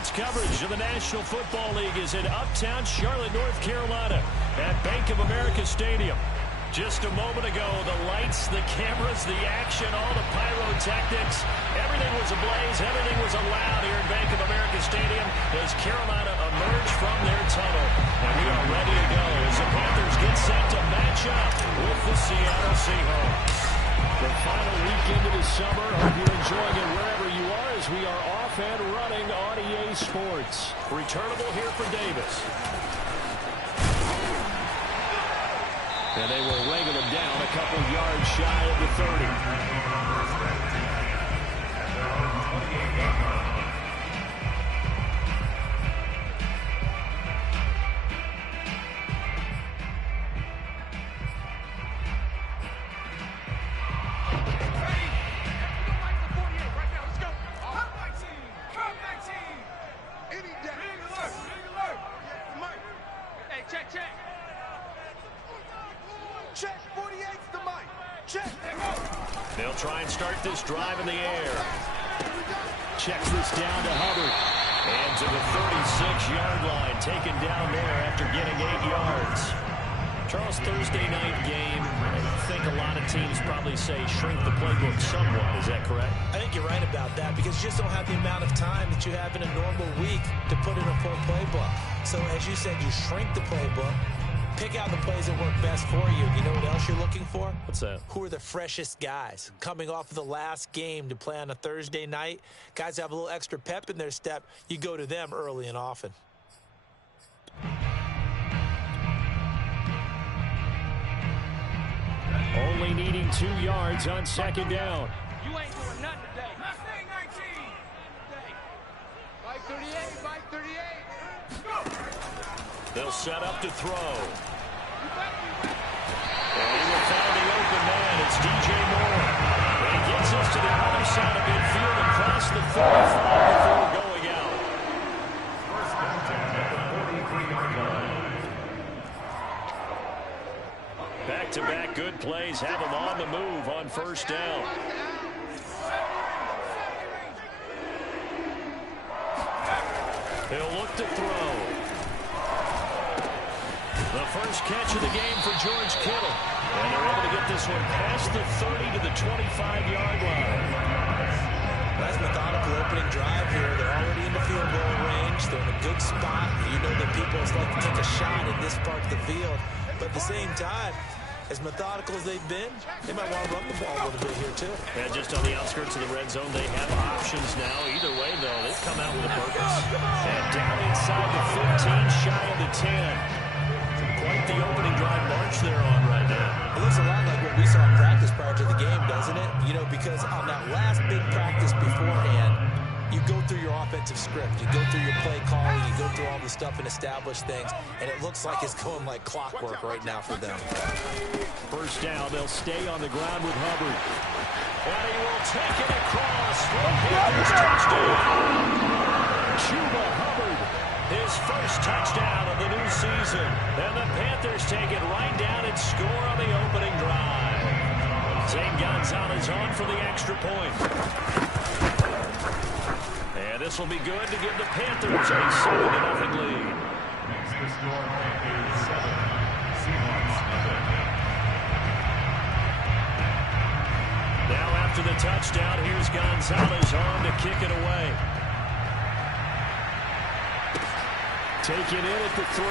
Sports coverage of the National Football League is in uptown Charlotte, North Carolina at Bank of America Stadium. Just a moment ago, the lights, the cameras, the action, all the pyrotechnics, everything was ablaze, everything was allowed here in Bank of America Stadium as Carolina emerged from their tunnel. And we are ready to go as the Panthers get set to match up with the Seattle Seahawks. The final weekend of the summer. Hope you're enjoying it wherever you are as we are off and running on EA Sports. Returnable here for Davis. And they will wrangle him down a couple yards shy of the 30. They'll try and start this drive in the air. Checks this down to Hubbard. And to the 36-yard line, taken down there after getting 8 yards. Charles, Thursday night game, I think a lot of teams probably say shrink the playbook somewhat. Is that correct? I think you're right about that because you just don't have the amount of time that you have in a normal week to put in a full playbook. So as you said, you shrink the playbook. Pick out the plays that work best for you. You know what else you're looking for? What's that? Who are the freshest guys coming off of the last game to play on a Thursday night? Guys have a little extra pep in their step. You go to them early and often. Only needing 2 yards on second down. You ain't doing nothing today. Nothing, 19. Mike 38, Mike 38. Go. They'll set up to throw. And he will find the open man. It's DJ Moore. And he gets us to the other side of midfield across the 45 before going out. First contact at the 43-yard line. Back-to-back good plays have him on the move on first down. He'll look to throw. The first catch of the game for George Kittle. And they're able to get this one past the 30 to the 25-yard line. Nice methodical opening drive here. They're already in the field goal range. They're in a good spot. You know that people like to take a shot in this part of the field. But at the same time, as methodical as they've been, they might want to run the ball a little bit here, too. And just on the outskirts of the red zone, they have options now. Either way, though, they've come out with a purpose. And down inside the 15, shy of the 10. Quite the opening drive march they're on right now. It looks a lot like what we saw in practice prior to the game, doesn't it? You know, because on that last big practice beforehand, you go through your offensive script. You go through your play calling. You go through all the stuff and establish things. And it looks like it's going like clockwork right now for them. First down, they'll stay on the ground with Hubbard. And he will take it across for the Panthers touchdown. Chuba Hubbard, his first touchdown of the new season. And the Panthers take it right down and score on the opening drive. Zane Gonzalez on for the extra point. And this will be good to give the Panthers a 7-0 lead. Makes the score Panthers 7, Seahawks 0. Now after the touchdown, here's Gonzalez on to kick it away. Taken in at the 3.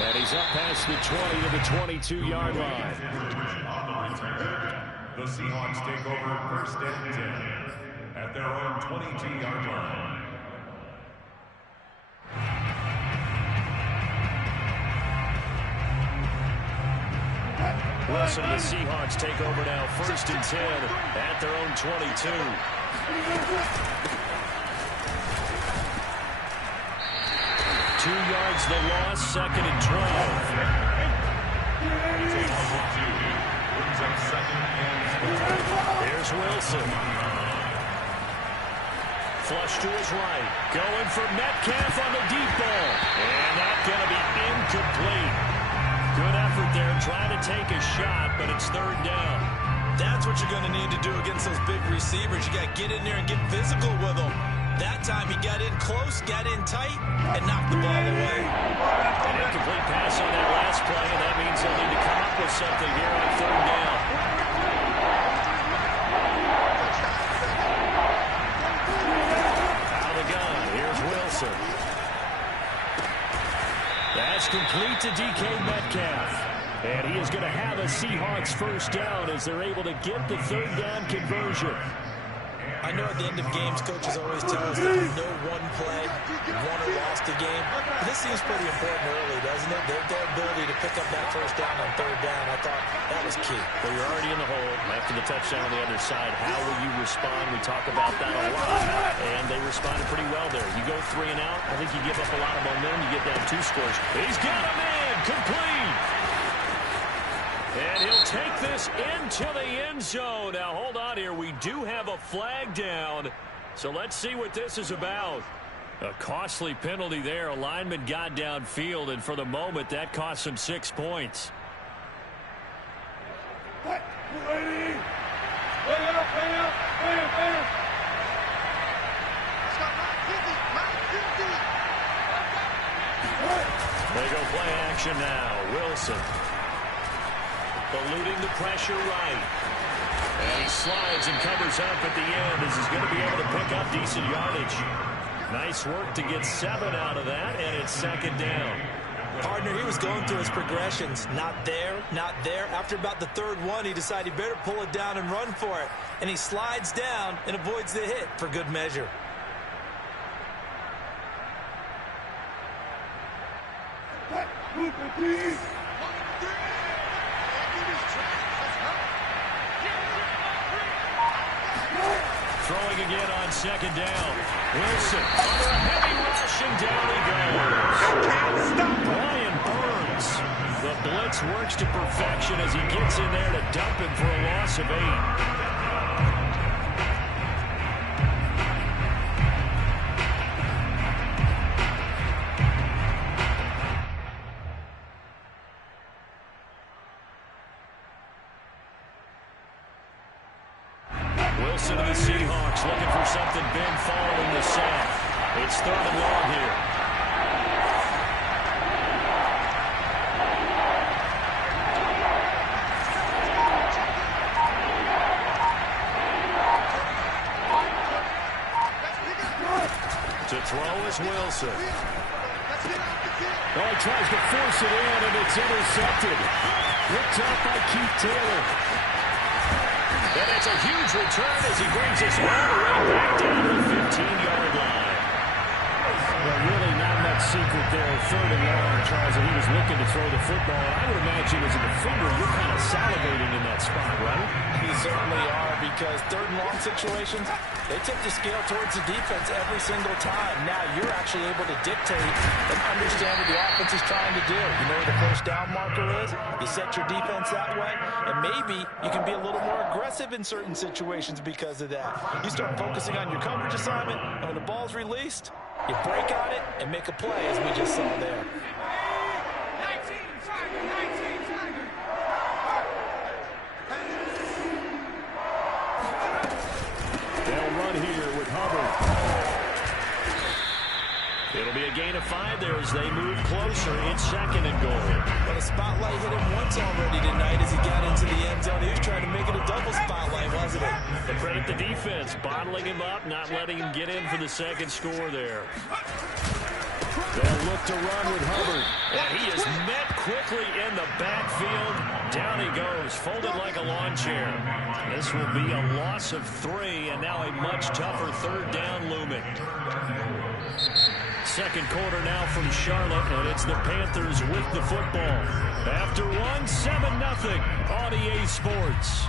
And he's up past the 20 to the 22-yard line. On the return, the Seahawks take over first and 10 at their own 22-yard line. Wilson and the Seahawks take over now first and 10 at their own 22. 2 yards the loss, second and 12. Here's Wilson. Flush to his right. Going for Metcalf on the deep ball. And that's going to be incomplete. Good effort there trying to take a shot, but it's third down. That's what you're going to need to do against those big receivers. You got to get in there and get physical with them. That time he got in close, got in tight, and knocked the ball away. An incomplete pass on that last play, and that means they'll need to come up with something here on third down. Out of the gun, here's Wilson. That's complete to DK Metcalf. And he is going to have a Seahawks first down as they're able to get the third down conversion. I know at the end of games, coaches always tell us that no one play, won or lost a game. But this seems pretty important early, doesn't it? Their ability to pick up that first down on third down, I thought that was key. Well, you're already in the hole after the touchdown on the other side. How will you respond? We talk about that a lot. And they responded pretty well there. You go 3 and out, I think you give up a lot of momentum. You get down 2 scores. He's got him in, complete. And he'll take this into the end zone. Now, hold on here. We do have a flag down. So let's see what this is about. A costly penalty there. A lineman got downfield, and for the moment, that cost him 6 points. They go play action now. Wilson. Eluding the pressure right. And he slides and covers up at the end as he's going to be able to pick up decent yardage. Nice work to get 7 out of that, and it's second down. Partner, he was going through his progressions. Not there, not there. After about the third one, he decided he better pull it down and run for it. And he slides down and avoids the hit for good measure. Throwing again on second down. Wilson under a heavy rush, and down he goes. Brian Burns. The blitz works to perfection as he gets in there to dump him for a loss of 8. Wilson to the Seahawks looking for something big following the sack. It's 3rd and long here. To throw is Wilson. Oh, he tries to force it in, and it's intercepted. Picked up by Keith Taylor. And it's a huge return as he brings us all the way back down to the 15-yard line. Well, really not much secret there. 3rd and long, Charles, and he was looking to throw the football. And I would imagine as a defender, you're kind of salivating in that spot, right? You certainly are, because 3rd and long situations, they tip the scale towards the defense every single time. Now you're actually able to dictate and understand what the offense is trying to do. You know where the first down marker is. You set your defense that way, and maybe you can be a little more aggressive in certain situations because of that. You start focusing on your coverage assignment, and when the ball's released, you break on it and make a play, as we just saw there. They'll run here with Hubbard. It'll be a gain of 5 there as they move closer. It's 2nd and goal. But a spotlight hit him once already tonight as he got into the end zone. He was trying to make it a double spotlight, wasn't it? But credit the defense, bottling him up, not letting him get in for the second score there. They'll look to run with Hubbard. And he is met quickly in the backfield. Down he goes, folded like a lawn chair. This will be a loss of 3, and now a much tougher 3rd down looming. Second quarter now from Charlotte, and it's the Panthers with the football. After 1, 7-0 on EA Sports.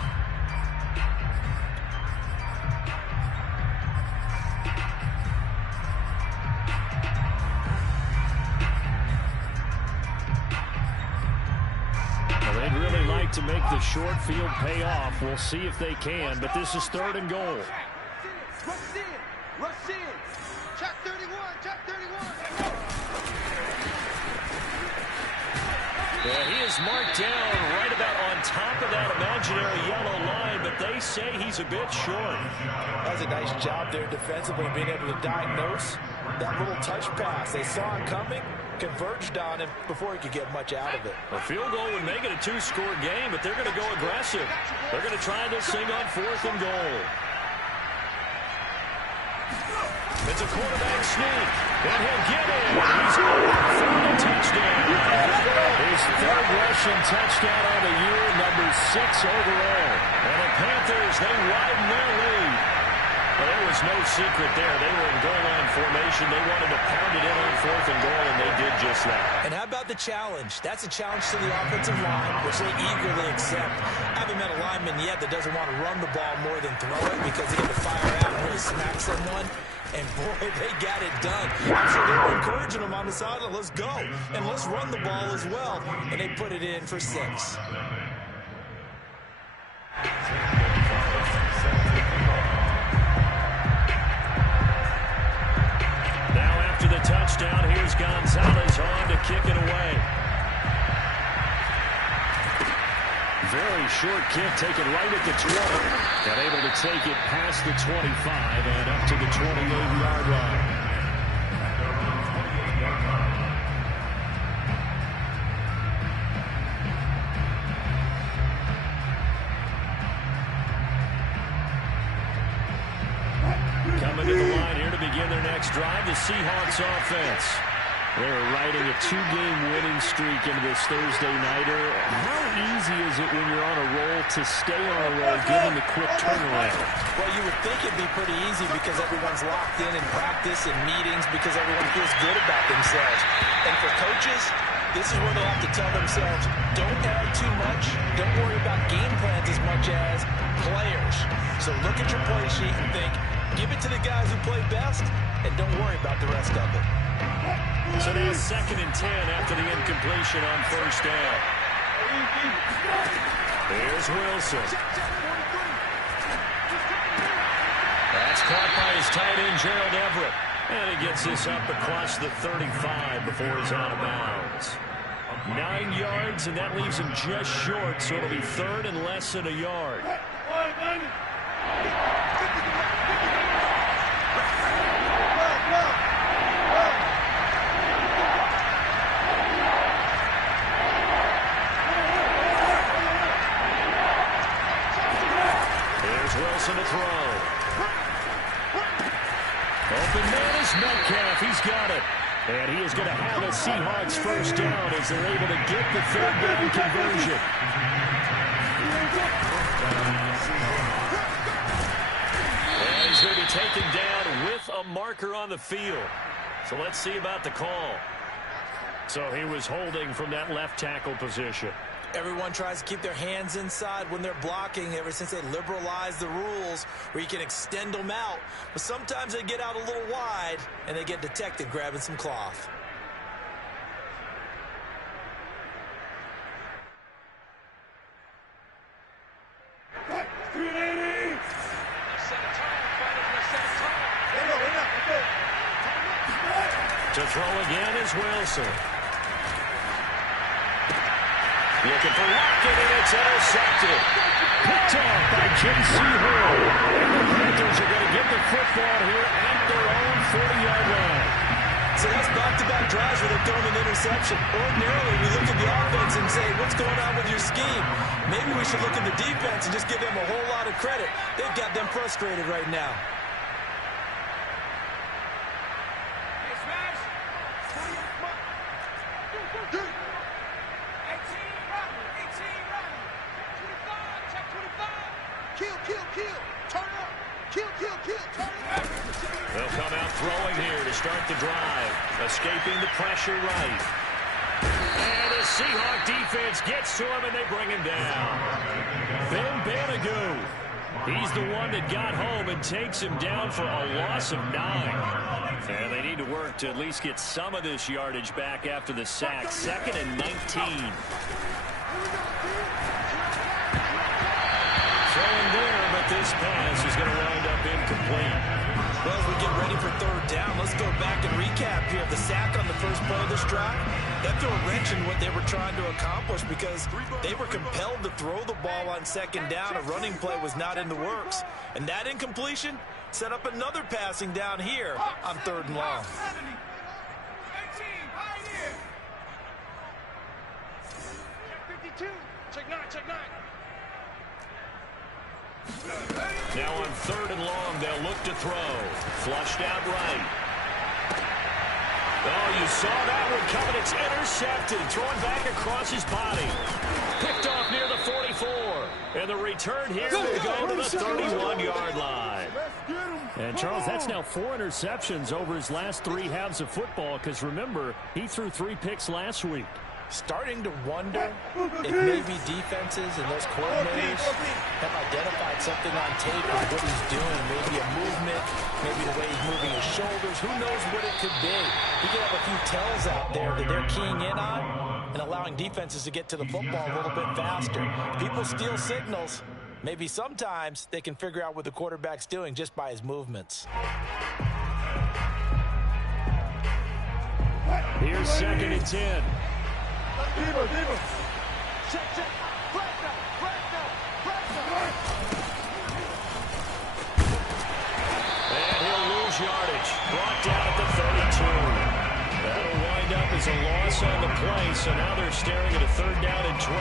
They'd really like to make the short field pay off. We'll see if they can, but this is 3rd and goal. Rush in. Check 31. Check 31. Yeah, he is marked down right about on top of that imaginary yellow line, but they say he's a bit short. That was a nice job there defensively, being able to diagnose that little touch pass. They saw it coming, converged on him before he could get much out of it. A field goal would make it a two-score game, but they're going to go aggressive. They're going to try this thing on 4th and goal. It's a quarterback sneak, and he'll get it. He's open for the touchdown. His 3rd rushing touchdown on the year, number 6 overall. And the Panthers, they widen their lead. Well, there was no secret there. They were in goal line formation. They wanted to pound it in on 4th and goal, and they did just that. And how about the challenge? That's a challenge to the offensive line, which they eagerly accept. I haven't met a lineman yet that doesn't want to run the ball more than throw it because they get to fire out and really smack someone. And, boy, they got it done. I'm sure they were encouraging them on the sideline. Let's go. And let's run the ball as well. And they put it in for 6. Now after the touchdown, here's Gonzalez on to kick it away. Very short kick taken right at the 20. And able to take it past the 25 and up to the 28-yard line. Coming to the line here to begin their next drive, the Seahawks offense. They're riding a 2-game winning streak into this Thursday nighter. How easy is it when you're on a roll to stay on a roll given the quick turnaround? Well, you would think it'd be pretty easy because everyone's locked in practice and meetings because everyone feels good about themselves. And for coaches, this is where they have to tell themselves, don't add too much. Don't worry about game plans as much as players. So look at your play sheet and think, give it to the guys who play best, and don't worry about the rest of it. So now 2nd and 10 after the incompletion on 1st down. Here's Wilson. That's caught by his tight end, Gerald Everett. And he gets this up across the 35 before he's out of bounds. 9 yards, and that leaves him just short, so it'll be 3rd and less than a yard. Wilson to throw. Open man is Metcalf. He's got it. And he is going to have a Seahawks 1st down as they're able to get the 3rd down conversion. And he's going to be taken down with a marker on the field. So let's see about the call. So he was holding from that left tackle position. Everyone tries to keep their hands inside when they're blocking ever since they liberalized the rules where you can extend them out. But sometimes they get out a little wide and they get detected grabbing some cloth. To throw again is Wilson. Looking for Lockett, and it's intercepted. Picked off by J.C. Horn. And the Panthers are going to get the football here at their own 40-yard line. So that's back-to-back drives where they're throwing an interception. Ordinarily, we look at the offense and say, what's going on with your scheme? Maybe we should look at the defense and just give them a whole lot of credit. They've got them frustrated right now. They'll come out throwing here to start the drive. Escaping the pressure right. And the Seahawk defense gets to him, and they bring him down. Ben Banagoo. He's the one that got home and takes him down for a loss of 9. And they need to work to at least get some of this yardage back after the sack. 2nd and 19. Throwing there, but this pass is going to wind up incomplete. Well, as we get down. Let's go back and recap here. The sack on the first play of this drive, that threw a wrench in what they were trying to accomplish because they were compelled to throw the ball on second down. A running play was not in the works. And that incompletion set up another passing down here on 3rd and long. Now on 3rd and long, they'll look to throw. Flushed out right. Oh, you saw that one coming. It's intercepted. Throwing back across his body. Picked off near the 44. And the return here will go to the 31-yard line. And, Charles, that's now 4 interceptions over his last 3 halves of football because, remember, he threw 3 picks last week. Starting to wonder if maybe defenses and those coordinators have identified something on tape of what he's doing. Maybe a movement, maybe the way he's moving his shoulders. Who knows what it could be? He could have a few tells out there that they're keying in on and allowing defenses to get to the football a little bit faster. People steal signals. Maybe sometimes they can figure out what the quarterback's doing just by his movements. Here's 2nd and 10. And he'll lose yardage. Brought down at the 32. That'll wind up as a loss on the play. So now they're staring at a 3rd down and 12.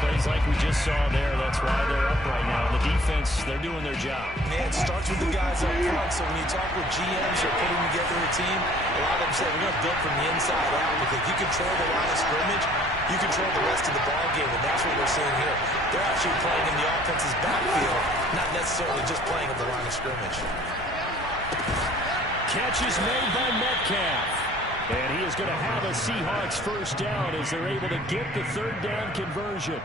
Plays like we just saw there. That's why they're up right now. The defense, they're doing their job. Man, it starts with the guys up front. So when you talk with GMs or putting together a team, a lot of them say we're going to build from the inside out because you control the line of scrimmage, you control the rest of the ball game, and that's what we're seeing here. They're actually playing in the offense's backfield, not necessarily just playing at the line of scrimmage. Catch is made by Metcalf. And he is going to have a Seahawks 1st down as they're able to get the 3rd down conversion.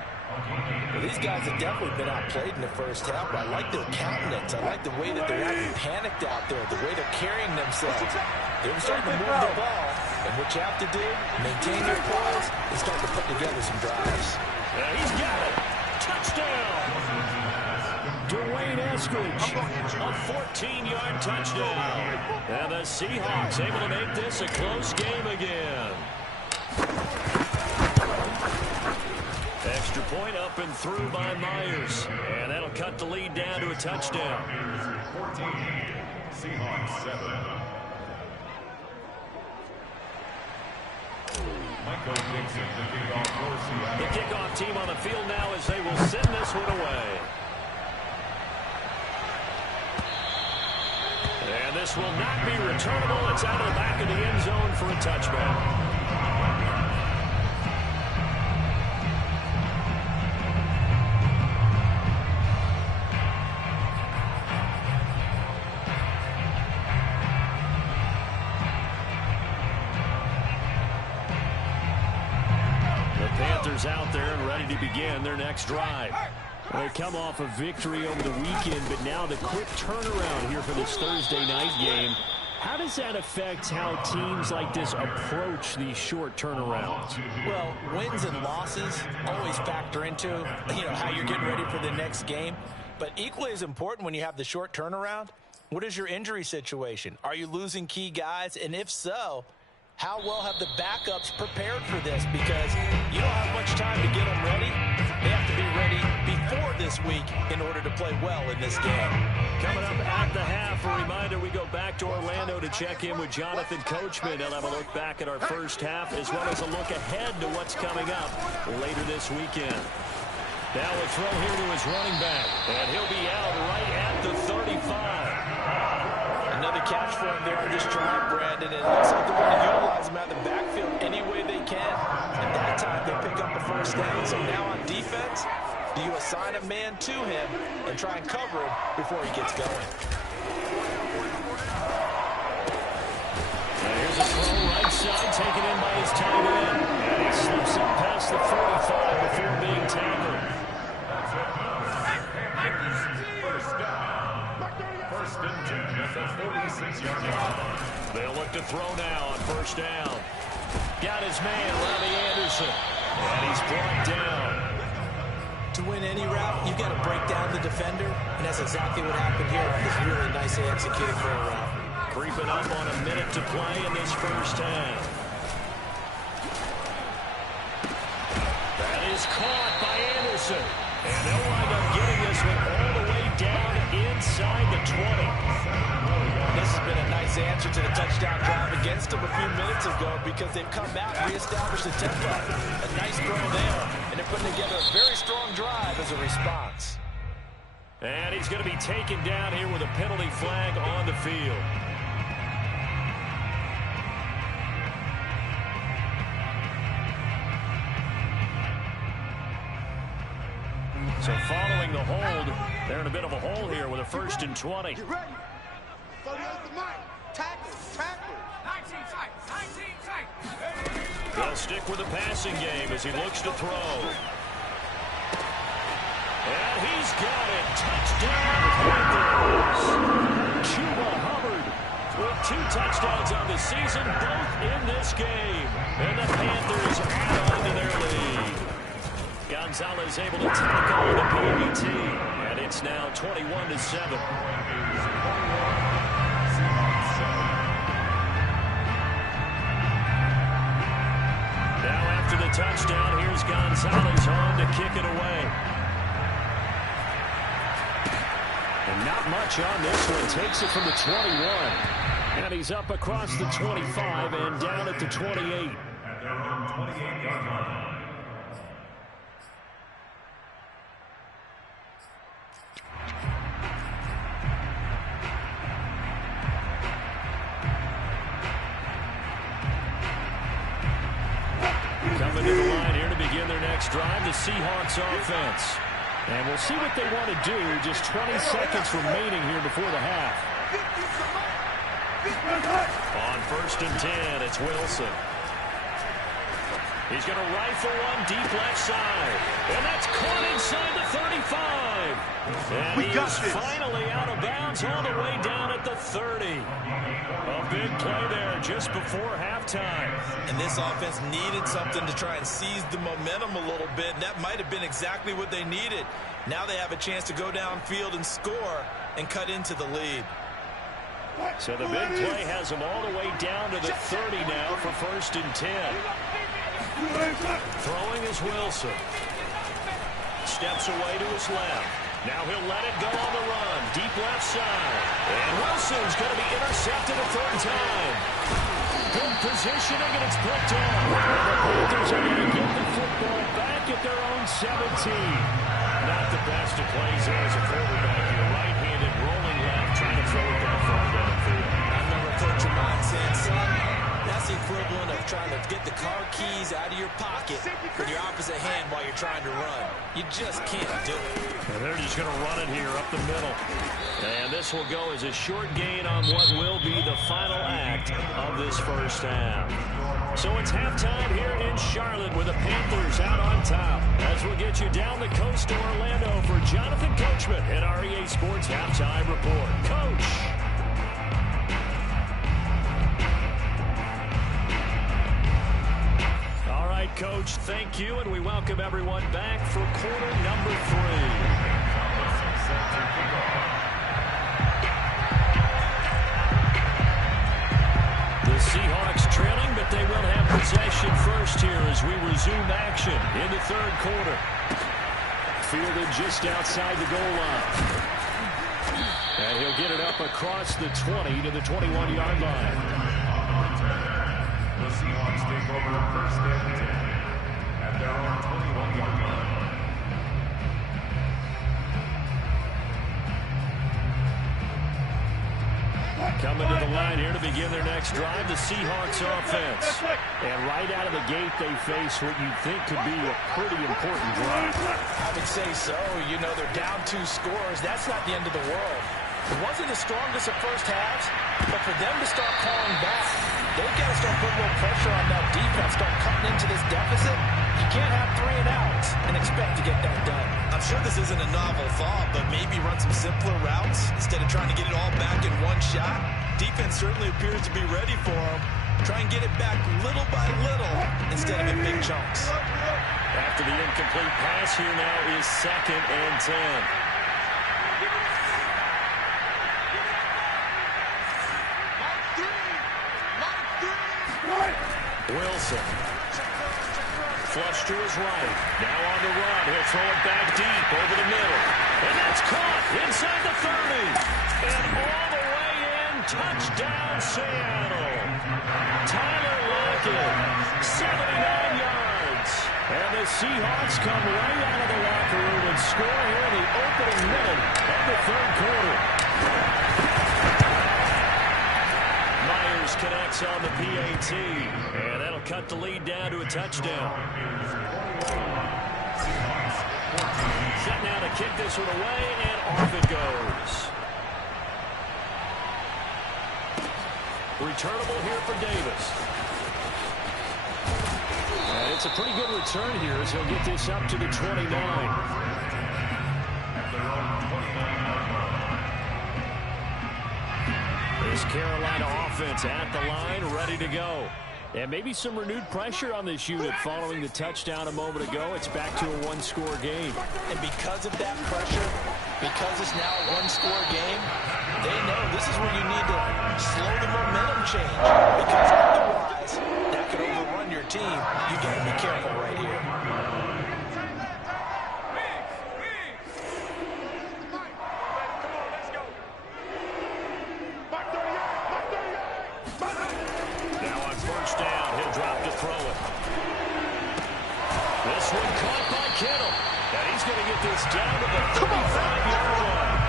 Well, these guys have definitely been outplayed in the first half, but I like their countenance. I like the way that they're acting panicked out there, the way they're carrying themselves. They're starting to move the ball, and what you have to do, maintain your poise and start to put together some drives. And he's got it. Touchdown. Dwayne Eskridge. A 14-yard touchdown. And the Seahawks able to make this a close game again. Extra point up and through by Myers. And that'll cut the lead down to a touchdown. 14, Seahawks 7. Michael Dixon, the kickoff for Seattle. The kickoff team on the field now as they will send this one away. And this will not be returnable. It's out of the back of the end zone for a touchback. Panthers out there and ready to begin their next drive. They come off a victory over the weekend, but now the quick turnaround here for this Thursday night game. How does that affect how teams like this approach these short turnarounds? Well, wins and losses always factor into, how you're getting ready for the next game. But equally as important when you have the short turnaround, what is your injury situation? Are you losing key guys? And if so, how well have the backups prepared for this? Because you don't have much time to get them ready. They have to be ready before this week in order to play well in this game. Coming up at the half, a reminder, we go back to Orlando to check in with Jonathan Coachman. He'll have a look back at our first half as well as a look ahead to what's coming up later this weekend. Now a throw here to his running back, and he'll be out right at the 35. Another catch for him there for this drive, Brandon. And it looks like they're going to utilize him out of the backfield any way they can. And that time they pick up a 1st down. So now on defense, do you assign a man to him and try and cover him before he gets going? Now here's a throw right side, taken in by his tight end. And he slips it past the 45 before being tackled. First and 10 at the 46-yard line. They'll look to throw now on 1st down. Got his man, Robbie Anderson. And he's brought down. To win any route, you've got to break down the defender. And that's exactly what happened here on this really nicely executed throw route. Creeping up on a minute to play in this first half. That is caught by Anderson. And they'll wind up getting this one all the way down inside the 20. This has been a nice answer to the touchdown drive against them a few minutes ago because they've come back and reestablished the tempo. A nice throw there, and they're putting together a very strong drive as a response. And he's going to be taken down here with a penalty flag on the field. So following the hold, they're in a bit of a hole here with a 1st and 20. Get ready. 38 the mic. Tackle. Tackle. 19 tight. 19 tight. They'll stick with the passing game as he looks to throw. And he's got it. Touchdown, Panthers. Chuba Hubbard with 2 touchdowns on the season, both in this game. And the Panthers add on to their lead. Gonzalez able to tackle the PAT, and it's now 21-7. Now after the touchdown, here's Gonzalez on to kick it away. And not much on this one. Takes it from the 21. And he's up across the 25 and down at the 28. At their own 28-yard line. Coming to the line here to begin their next drive, the Seahawks offense. And we'll see what they want to do. Just 20 seconds remaining here before the half. On 1st and 10, it's Wilson. He's going to rifle one deep left side. And that's caught inside the 35. And he is finally out of bounds all the way down at the 30. A big play there just before halftime. And this offense needed something to try and seize the momentum a little bit, and that might have been exactly what they needed. Now they have a chance to go downfield and score and cut into the lead. So the big play has them all the way down to the 30 now for 1st and 10. Throwing is Wilson. Steps away to his left. Now he'll let it go on the run. Deep left side. And Wilson's going to be intercepted a 3rd time. Good positioning, and it's picked off. And the Panthers are going to get the football back at their own 17. Not the best of plays there as a quarterback. You're right-handed, rolling left, trying to throw it that far downfield. I remember Coach Ahmad saying, son, that's the equivalent of trying to get the car keys out of your pocket with your opposite hand while you're trying to run. You just can't do it. And they're just going to run it here up the middle. And this will go as a short gain on what will be the final act of this first half. So it's halftime here in Charlotte with the Panthers out on top. As we'll get you down the coast to Orlando for Jonathan Coachman at our EA Sports Halftime Report. Coach. All right, Coach, thank you, and we welcome everyone back for quarter number 3. The Seahawks trailing, but they will have possession first here as we resume action in the 3rd quarter. Fielded just outside the goal line. And he'll get it up across the 20 to the 21-yard line. The Seahawks take over 1st and 10 at their own 21-yard line. Coming to the line here to begin their next drive, the Seahawks offense. And right out of the gate, they face what you think could be a pretty important drive. I would say so. You know, they're down 2 scores. That's not the end of the world. It wasn't the strongest of first halves, but for them to start calling back, they've got to start putting a little pressure on that defense, start cutting into this deficit. You can't have 3 and outs and expect to get that done. I'm sure this isn't a novel thought, but maybe run some simpler routes instead of trying to get it all back in one shot. Defense certainly appears to be ready for them. Try and get it back little by little instead of in big chunks. After the incomplete pass, here now is 2nd and 10. Wilson. Flush to his right. Now on the run. He'll throw it back deep over the middle. And that's caught inside the 30. And all the way in. Touchdown, Seattle. Tyler Lockett, 79 yards. And the Seahawks come right out of the locker room and score here in the opening minute of the third quarter. Myers connects on the PAT. And that'll cut the lead down to a touchdown. Set now to kick this one away, and off it goes. Returnable here for Davis. And it's a pretty good return here as he'll get this up to the 29. This Carolina offense at the line, ready to go. And maybe some renewed pressure on this unit following the touchdown a moment ago. It's back to a one-score game. And because of that pressure, because it's now a one-score game, they know this is where you need to slow the momentum change. Because otherwise, that could overrun your team. You got to be careful right here. This down to the 35-yard line.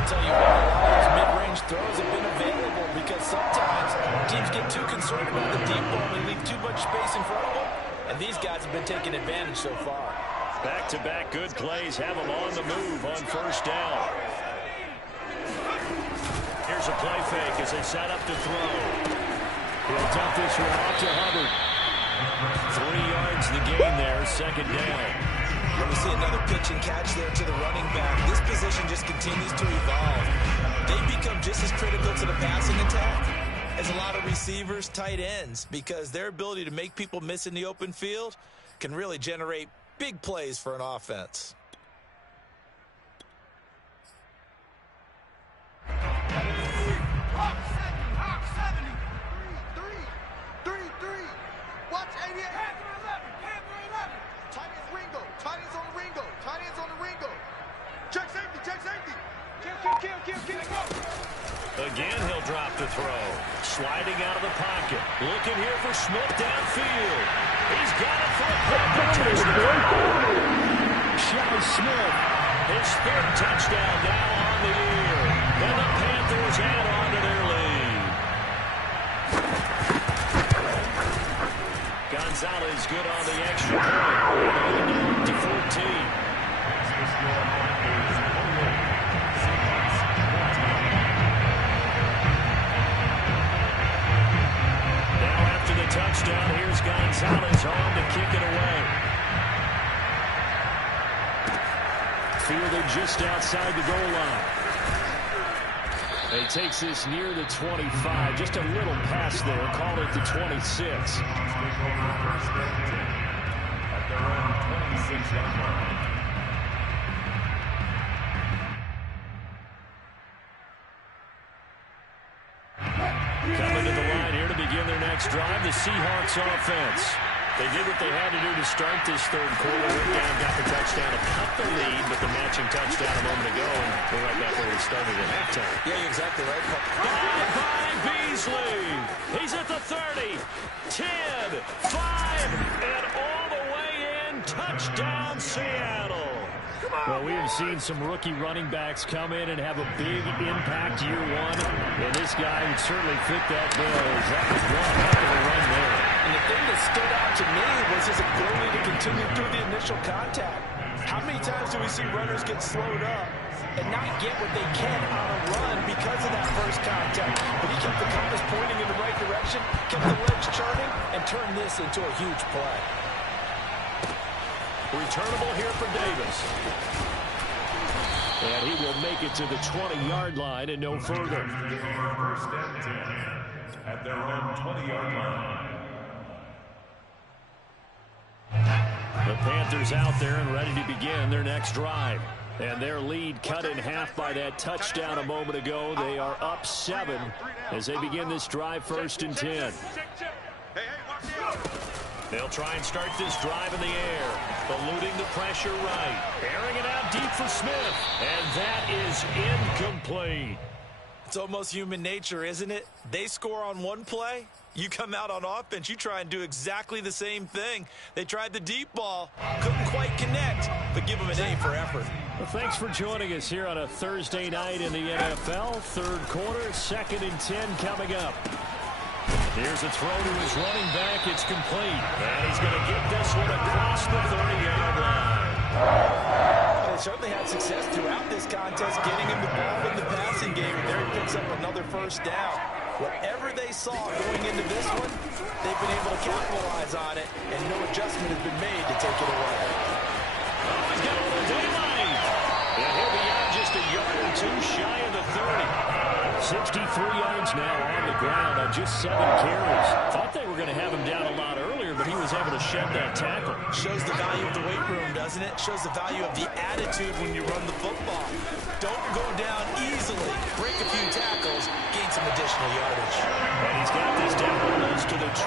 I'll tell you what, a lot of those mid-range throws have been available because sometimes teams get too concerned about the deep ball and leave too much space in front of them, and these guys have been taking advantage so far. Back-to-back good plays have them on the move on first down. Here's a play fake as they set up to throw. He'll dump this one off to Hubbard. 3 yards the gain there, second down. When we see another pitch and catch there to the running back, this position just continues to evolve. They become just as critical to the passing attack as a lot of receivers, tight ends, because their ability to make people miss in the open field can really generate big plays for an offense. Watch 88. Tight ends Ringo. Tight ends on the Ringo. Tight ends on the Ringo. Check safety. Check safety. Kill. Go. Again, he'll drop the throw. Sliding out of the pocket. Looking here for Smith downfield. He's got it for a touchdown. Sean Smith, his third touchdown now on the year. And the Panthers add on to their lead. Gonzalez good on the extra point. To 14. Now after the touchdown, here's Gonzalez on to kick it away. Fielded just outside the goal line. He takes this near the 25. Just a little pass there. Call it the 26. Coming to the line here to begin their next drive, the Seahawks offense. They did what they had to do to start this third quarter. Went down, got the touchdown to cut the lead, but the matching touchdown a moment ago, and we're right back where we started at halftime. Yeah, you're exactly right. By Beasley. He's at the 30, 10, 5, and all the way in. Touchdown, Seattle. Well, we have seen some rookie running backs come in and have a big impact year one, and this guy would certainly fit that bill. That was one heck of a run there. And the thing that stood out to me was his ability to continue through the initial contact. How many times do we see runners get slowed up and not get what they can on a run because of that first contact? But he kept the compass pointing in the right direction, kept the legs churning, and turned this into a huge play. Returnable here for Davis. And he will make it to the 20-yard line and no further. First and 10 at their own 20-yard line. The Panthers out there and ready to begin their next drive. And their lead cut in half by that touchdown a moment ago. They are up 7 as they begin this drive, 1st and 10. Hey, watch. They'll try and start this drive in the air, eluding the pressure right. Airing it out deep for Smith, and that is incomplete. It's almost human nature, isn't it? They score on one play. You come out on offense, you try and do exactly the same thing. They tried the deep ball, couldn't quite connect, but give them an A for effort. Well, thanks for joining us here on a Thursday night in the NFL. Third quarter, 2nd and 10 coming up. Here's a throw to his running back. It's complete. And he's going to get this one across the 30-yard line. They certainly had success throughout this contest, getting him the ball in the passing game. And there he picks up another first down. Whatever they saw going into this one, they've been able to capitalize on it, and no adjustment has been made to take it away. Oh, he's got a little daylight. And he'll be out just a yard or two shy of the 30. 63 yards now on the ground on just 7 carries. Thought they were going to have him down a lot earlier, but he was able to shed that tackle. Shows the value of the weight room, doesn't it? Shows the value of the attitude when you run the football. Don't go down easily. Break a few tackles, gain some additional yardage. And he's got this down almost to the 20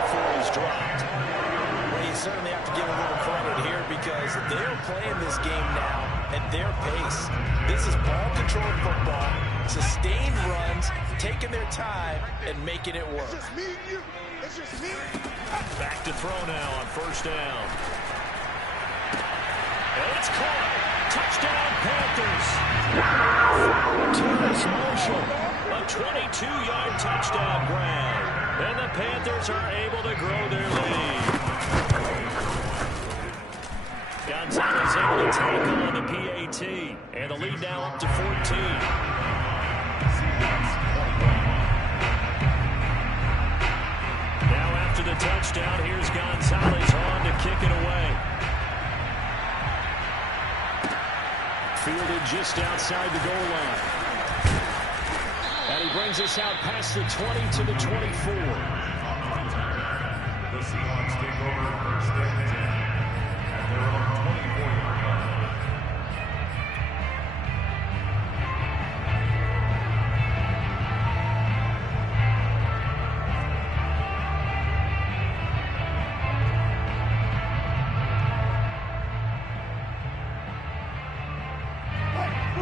before he's dropped. Well, you certainly have to give a little credit here because they're playing this game now at their pace. This is ball-controlled football, sustained runs, taking their time, and making it work. It's just me and you. It's just me. Back to throw now on first down. And it's caught. Touchdown, Panthers. Terrace Marshall, a 22-yard touchdown grab. And the Panthers are able to grow their lead. Gonzalez able to tackle on the PAT. And the lead now up to 14. Now after the touchdown, here's Gonzalez on to kick it away. Fielded just outside the goal line. And he brings us out past the 20 to the 24. The Seahawks take over first and 10 at their own 24-yard line.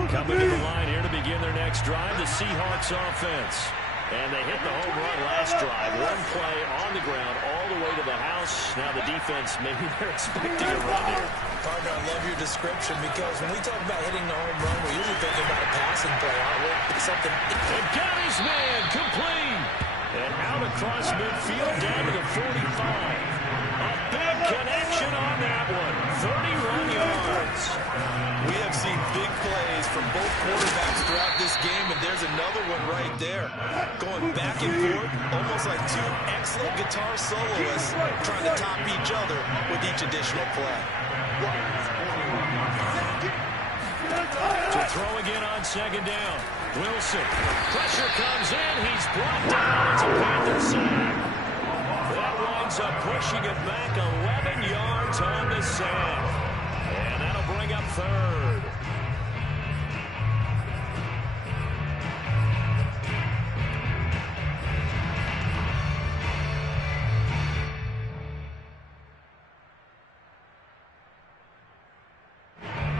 Coming to the line here to begin their next drive, the Seahawks offense. And they hit the home run last drive. One play on the ground all the way to the house. Now the defense, maybe they're expecting a run here. Partner, I love your description because when we talk about hitting the home run, we're usually thinking about a passing play, aren't we? It's something. And got his man, complete. And out across midfield down to the 45. A big connection on that one. 31 yards. We have seen big plays from both quarterbacks throughout this game, and there's another one right there. Going back and forth, almost like two excellent guitar soloists trying to top each other with each additional play. To throw again on second down. Wilson. Pressure comes in. He's brought down. It's a Panther sack. That winds up pushing it back 11 yards on the sack. And that'll bring up third.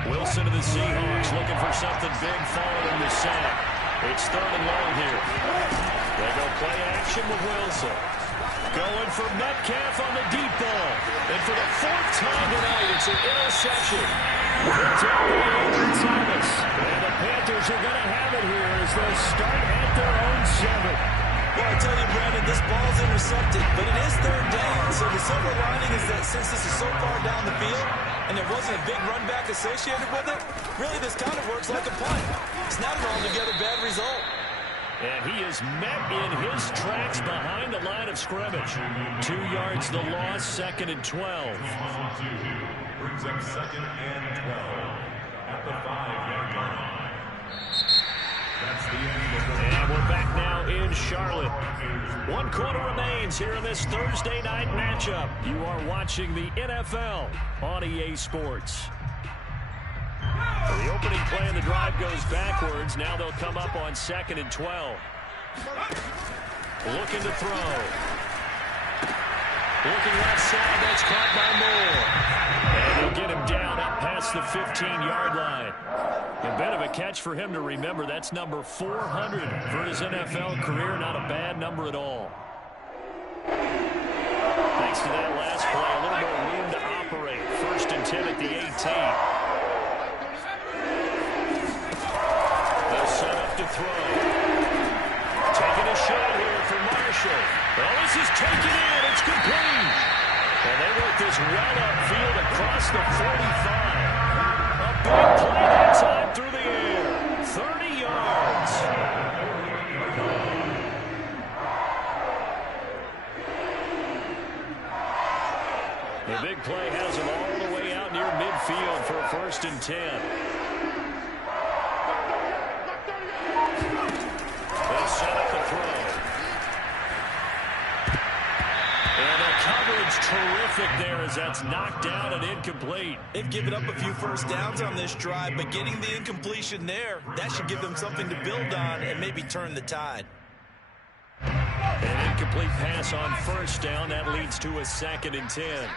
Wilson to the Seahawks looking for something big following the sack. It's third and long here. They go play action with Wilson. Going for Metcalf on the deep ball. And for the 4th time tonight, it's an interception. It's out by Andrew Thomas. And the Panthers are going to have it here as they start at their own 7. Well, I tell you, Brandon, this ball's intercepted, but it is third down. So the silver lining is that since this is so far down the field and there wasn't a big run back associated with it, really this kind of works like a punt. It's not an altogether bad result. And he is met in his tracks behind the line of scrimmage. 2 yards the loss, 2nd and 12. Brings up 2nd and 12 at the 5-yard line. That's the end of the. And we're back now in Charlotte. 1 quarter remains here in this Thursday night matchup. You are watching the NFL on EA Sports. The opening play of the drive goes backwards. Now they'll come up on 2nd and 12. Looking to throw. Looking left side, that's caught by Moore. And they'll get him down up past the 15-yard line. A bit of a catch for him to remember. That's number 400 for his NFL career. Not a bad number at all. Thanks to that last play, a little more room to operate. 1st and 10 at the 18. They'll set up to throw. Taking a shot here for Marshall. Well, this is taken in. It's complete. And they work this well upfield across the 45. A big play that time through the air. 30 yards. The big play has him all the way out near midfield for a 1st and 10. They'll set up the throw. And the coverage terrific there as that's knocked down and incomplete. They've given up a few first downs on this drive, but getting the incompletion there, that should give them something to build on and maybe turn the tide. An incomplete pass on 1st down. That leads to a 2nd and 10.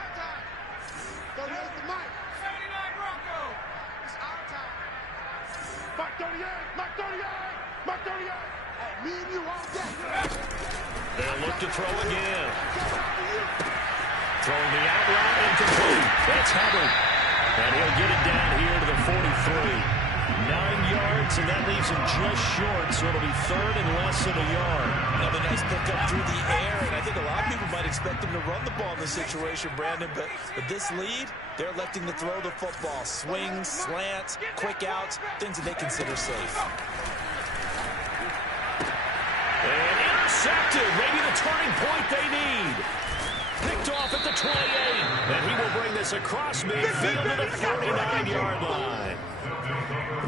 They'll look to throw again. Throwing the out route incomplete. That's Hubbard. And he'll get it down here to the 43. 9 yards, and that leaves him just short, so it'll be 3rd and less than a yard. Another nice pickup through the air, and I think a lot of people might expect him to run the ball in this situation, Brandon, but with this lead, they're electing to throw the football. Swings, slants, quick outs, things that they consider safe. And intercepted, maybe the turning point they need. Picked off at the 28, and he will bring this across midfield to the 49-yard line.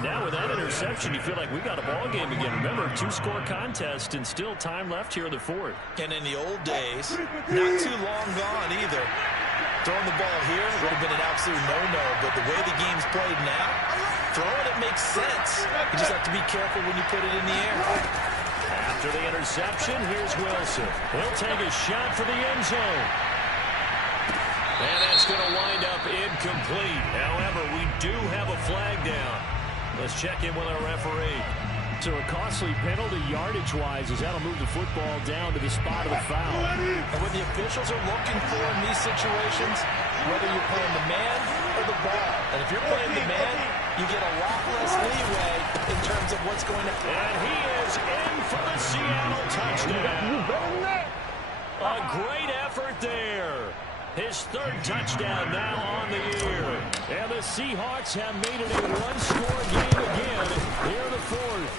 Now with that interception, you feel like we got a ball game again. Remember, 2-score contest and still time left here in the 4th. And in the old days, not too long gone either. Throwing the ball here would have been an absolute no-no, but the way the game's played now, throwing it makes sense. You just have to be careful when you put it in the air. After the interception, here's Wilson. He'll take a shot for the end zone. And that's going to wind up incomplete. However, we do have a flag down. Let's check in with our referee. So a costly penalty yardage-wise as that'll move the football down to the spot of the foul. And what the officials are looking for in these situations, whether you're playing the man or the ball. And if you're playing the man, you get a lot less leeway in terms of what's going to happen. And he is in for the Seattle touchdown. A great effort there. His 3rd touchdown now on the year. And the Seahawks have made it a 1-score game again here in the 4th.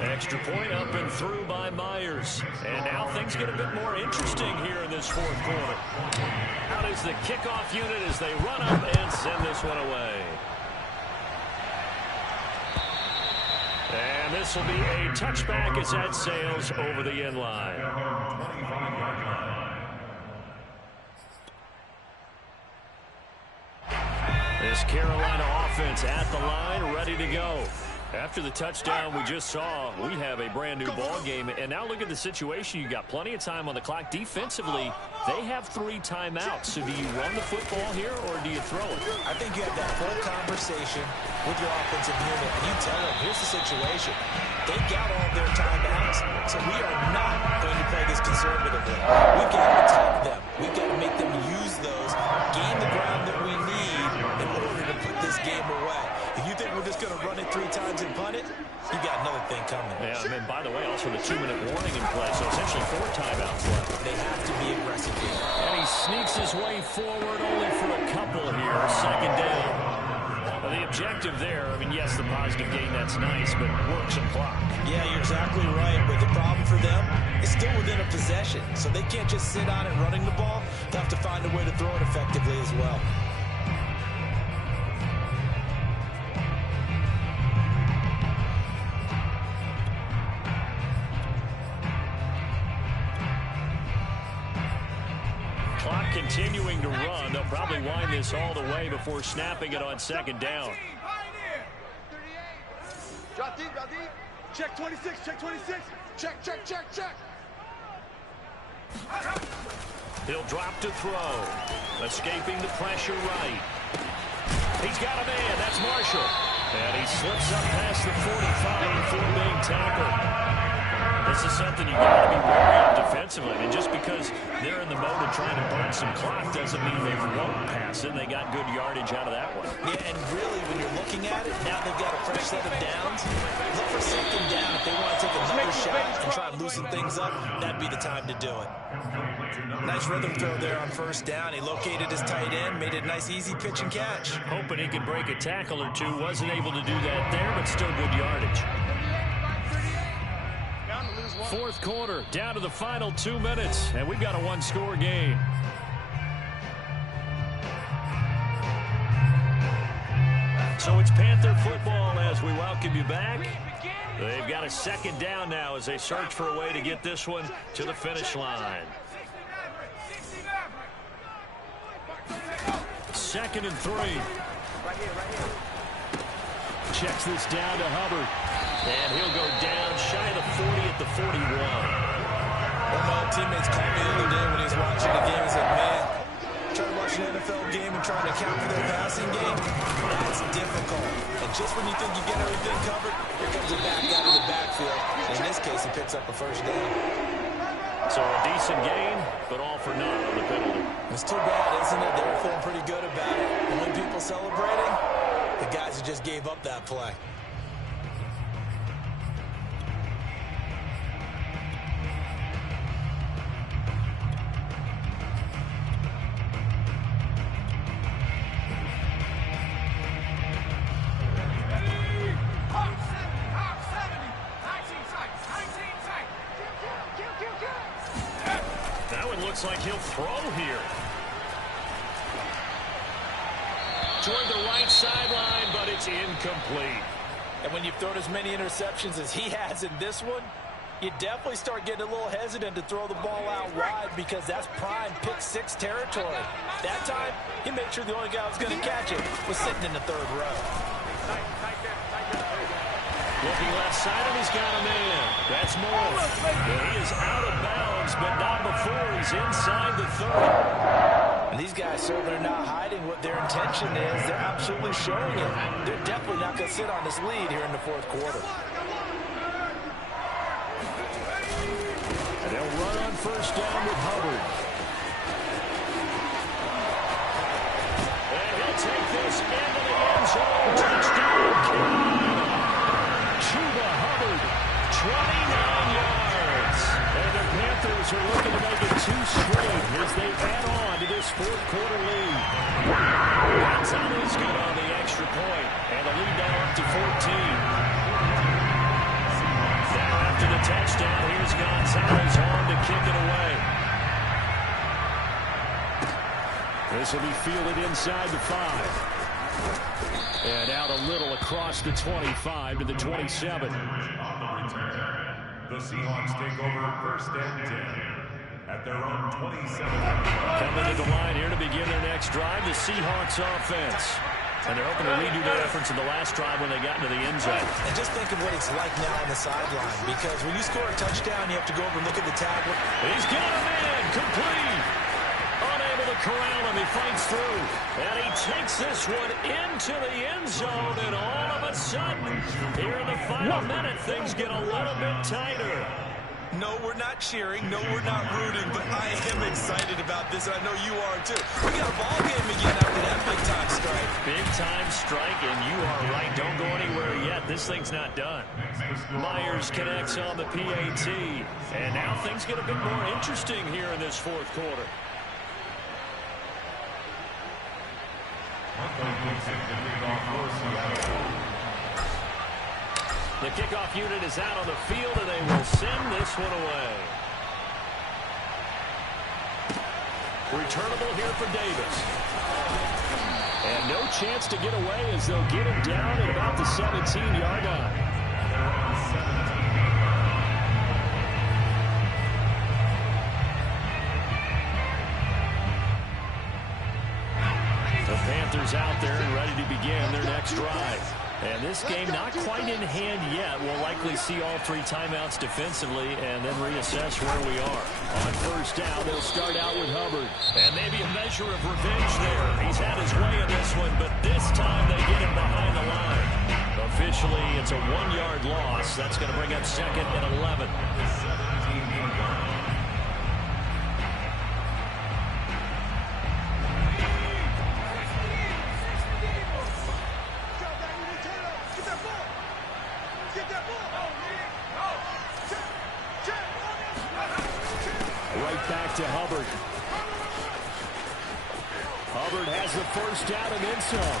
Extra point up and through by Myers. And now things get a bit more interesting here in this 4th quarter. Out is the kickoff unit as they run up and send this one away. And this will be a touchback as that sails over the end line. This Carolina offense at the line, ready to go. After the touchdown we just saw, we have a brand new ball game. And now look at the situation. You got plenty of time on the clock. Defensively, they have 3 timeouts. So do you run the football here or do you throw it? I think you have that full conversation with your offensive unit, and you tell them, here's the situation. They got all their timeouts, so we are not going to play this conservatively. We've got to attack them. We've got to make them use those, gain the ground that we need in order to put this game away. If you think we're just going to run it 3 times and punt it, you got another thing coming. Yeah, and by the way, also the 2-minute warning in play, so essentially 4 timeouts left. They have to be aggressive here. And he sneaks his way forward only for a couple here. 2nd down. Well, the objective there, I mean, yes, the positive gain, that's nice, but work some clock. Yeah, you're exactly right, but the problem for them is still within a possession, so they can't just sit on it running the ball. They have to find a way to throw it effectively as well. Clock continuing to run. They'll probably wind this all the way before snapping it on 2nd down. Drop deep, drop deep. Check 26, check 26. Check, check, check, check. He'll drop to throw. Escaping the pressure right. He's got a man. That's Marshall. And he slips up past the 45 before being tackled. This is something you got to be wary of defensively. And just because they're in the mode of trying to burn some clock doesn't mean they won't pass it. They got good yardage out of that one. Yeah, and really, when you're looking at it, now they've got a fresh set of downs. Look for second down. If they want to take another shot and try and loosen things up, that'd be the time to do it. Nice rhythm throw there on first down. He located his tight end, made it a nice, easy pitch and catch. Hoping he could break a tackle or two. Wasn't able to do that there, but still good yardage. Fourth quarter, down to the final 2 minutes, and we've got a one-score game. So it's Panther football as we welcome you back. They've got a second down now as they search for a way to get this one to the finish line. 2nd and 3. Checks this down to Hubbard. And he'll go down shy of the 40 at the 41. One of my teammates called me the other day when he was watching the game and said, man, trying to watch an NFL game and trying to account for their passing game, that's difficult. And just when you think you get everything covered, here comes a back out of the backfield. In this case, he picks up a first down. So a decent gain, but all for naught on the penalty. It's too bad, isn't it? They were feeling pretty good about it. And when people celebrating, the guys who just gave up that play. Looks like he'll throw here. Toward the right sideline, but it's incomplete. And when you've thrown as many interceptions as he has in this one, you definitely start getting a little hesitant to throw the ball out wide because that's prime pick 6 territory. That time, he made sure the only guy who was going to catch it was sitting in the 3rd row. Looking left side, and he's got a man. That's Moore. He is out of bounds, but not before he's inside the 30. And these guys certainly are not hiding what their intention is. They're absolutely showing it. They're definitely not going to sit on this lead here in the 4th quarter. And they'll run on first down with Hubbard. And he'll take this into the end zone. Touchdown, Chuba Hubbard, 29 yards. And the Panthers are looking to make it 2 straight as they add on to this 4th quarter lead. Gonzalez good on the extra point, and the lead now up to 14. Now after the touchdown, here's Gonzalez on to kick it away. This will be fielded inside the 5. And out a little across the 25 to the 27. On the return, the Seahawks take over 1st and 10 at their own 27. Coming to the line here to begin their next drive, the Seahawks offense. And they're hoping to redo their efforts in the last drive when they got into the end zone. And just think of what it's like now on the sideline, because when you score a touchdown, you have to go over and look at the tag. He's got a man, complete. Unable to corral him, he fights through. And he takes this one into the end zone, and all of a sudden, here in the final minute, things get a little bit tighter. No, we're not cheering. No, we're not rooting, but I am excited about this, and I know you are too. We got a ball game again after that big-time strike. Big-time strike, and you are right. Don't go anywhere yet. This thing's not done. Myers connects on the PAT, and now things get a bit more interesting here in this 4th quarter. The kickoff unit is out on the field, and they will send this one away. Returnable here for Davis. And no chance to get away as they'll get him down at about the 17-yard line. The Panthers out there and ready to begin their next drive. And this game not quite in hand yet. We'll likely see all 3 timeouts defensively and then reassess where we are. On first down, they'll start out with Hubbard. And maybe a measure of revenge there. He's had his way in this one, but this time they get him behind the line. Officially, it's a 1-yard loss. That's going to bring up 2nd and 11. Right back to Hubbard. Hubbard has the first down and then some.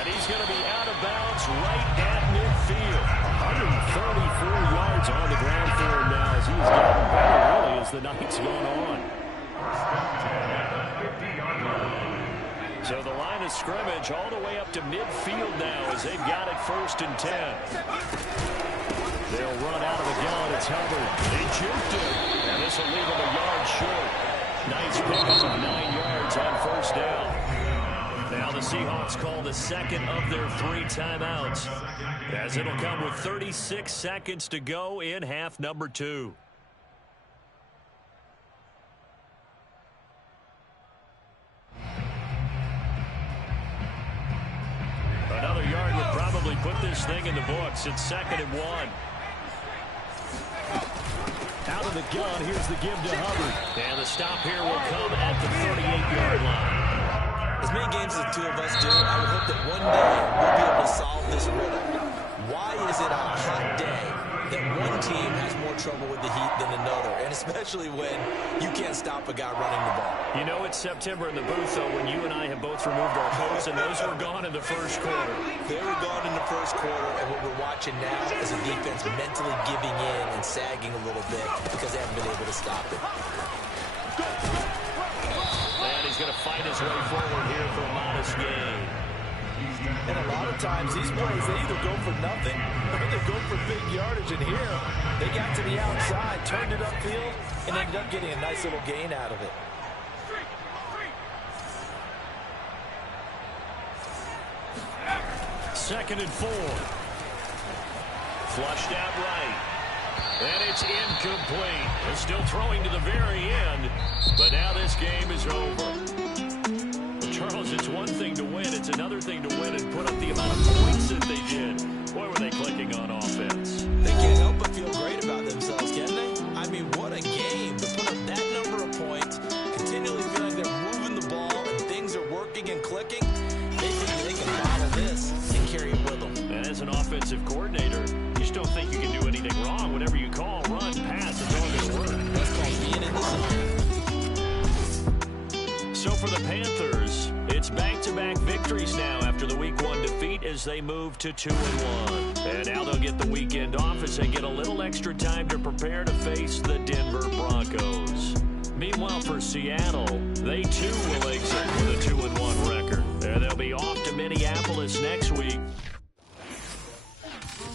And he's going to be out of bounds right at midfield. 134 yards on the ground for him now as he's getting better really as the night's going on. So the line of scrimmage all the way up to midfield now as they've got it 1st and 10. They'll run out of the gun. It's Hubbard. He juked it. And this will leave him a yard short. Nice pickup of 9 yards on first down. Now the Seahawks call the 2nd of their 3 timeouts, as it'll come with 36 seconds to go in half number 2. Another yard would probably put this thing in the books. It's 2nd and 1. Out of the gun, here's the give to Hubbard. And the stop here will come at the 38-yard line. As many games as the 2 of us do, I would hope that one day we'll be able to solve this riddle. Why is it on a hot day that one team has more trouble with the heat than another, and especially when you can't stop a guy running the ball? You know it's September in the booth, though, when you and I have both removed our coats, and those were gone in the first quarter. They were gone in the first quarter, and what we're watching now is a defense mentally giving in and sagging a little bit because they haven't been able to stop it. And he's going to fight his way forward here for a modest gain. And a lot of times, these plays, they either go for nothing or they go for big yardage. And here, they got to the outside, turned it upfield, and ended up getting a nice little gain out of it. Second and 4. Flushed out right. And it's incomplete. They're still throwing to the very end, but now this game is over. Charles, it's one thing to win. It's another thing to win and put up the amount of points that they did. Boy, were they clicking on offense. They can't help but feel great about themselves, can they? I mean, what a game to put up that number of points, continually feel like they're moving the ball and things are working and clicking. They think they can bottle this and carry it with them. And as an offensive coordinator, you just don't think you can do anything wrong. Whatever you call, run, pass, it's all going to work. That's called being in the zone. So for the Panthers, it's back-to-back victories now after the Week 1 defeat as they move to 2-1. And now they'll get the weekend off as they get a little extra time to prepare to face the Denver Broncos. Meanwhile, for Seattle, they too will